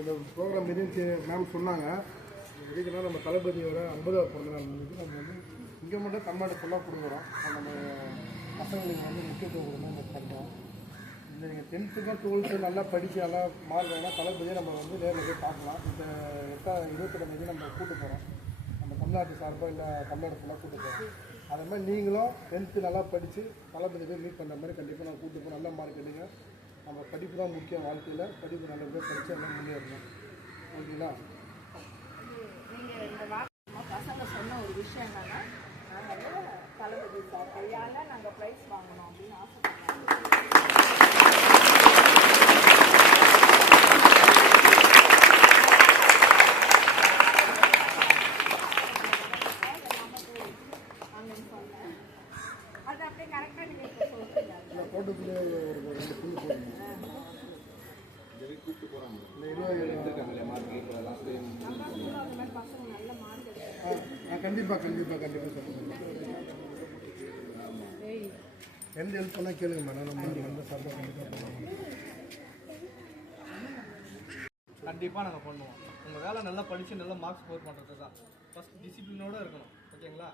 இந்த ப்ரோக்ராம் இருந்துச்சு மேம் சொன்னாங்க. எதுக்குன்னா நம்ம தளபதியோட 50வது பிறந்தநாள் நம்ம வந்து இங்கே மட்டும் தமிழ்நாடு ஃபுல்லாக கொடுக்குறோம். நம்ம பசங்களுக்கு வந்து முக்கியத்துவம் கொடுக்கணும் நம்ம பண்ணுறோம். இந்த நீங்கள் 10த்துக்கும் 12த்து நல்லா படித்து நல்லா மார்க் வேணால் தளபதியை நம்ம வந்து நேரில் போய் பார்க்கலாம். இந்த 22 நம்ம கூட்டு போகிறோம். நம்ம தமிழ்நாட்டு சார்பாக இல்லை தமிழ்நாடு ஃபுல்லாக கூட்டு போகிறோம். அதே மாதிரி நீங்களும் 10த்து நல்லா படித்து தளபதி போய் மீட் பண்ணுற மாதிரி கண்டிப்பாக நான் கூட்டு போய் நல்ல மார்க் எடுங்க. நம்ம படிப்பு தான் முக்கியம் வாழ்க்கையில். படிப்பு நல்லபடியாக படித்து எல்லாம் முன்னேறணும். ஓகேங்களா? நீங்கள் இந்த பசங்க சொன்ன ஒரு விஷயம் என்னன்னா, நாங்கள் வந்து தளபதி சார் கையால் நாங்கள் ப்ரைஸ் வாங்கணும் அப்படின்னு ஆசைப்படுறோம். அது அப்படியே கரெக்டாக நீங்கள் இப்போ சொல்லுங்க. போட்டோக்குள்ளே ஒரு 2 புல் போடணும். கூப்பிட்டு போகிறாங்க இந்த 20 எடுத்துருக்காங்களே மார்க் இப்போலாம் பசங்க நல்ல மார்க் கண்டிப்பாக சொல்லுங்கள். எந்த ஹெல்ப் பண்ணால் கேளுங்க மேடம். நம்ம நல்ல சார்பாக கண்டிப்பாக நாங்கள் பண்ணுவோம். உங்கள் வேலை நல்லா படித்து நல்லா மார்க்ஸ் ஸ்கோர் பண்ணுறது தான். ஃபஸ்ட் டிசிப்ளினோடு இருக்கணும். ஓகேங்களா?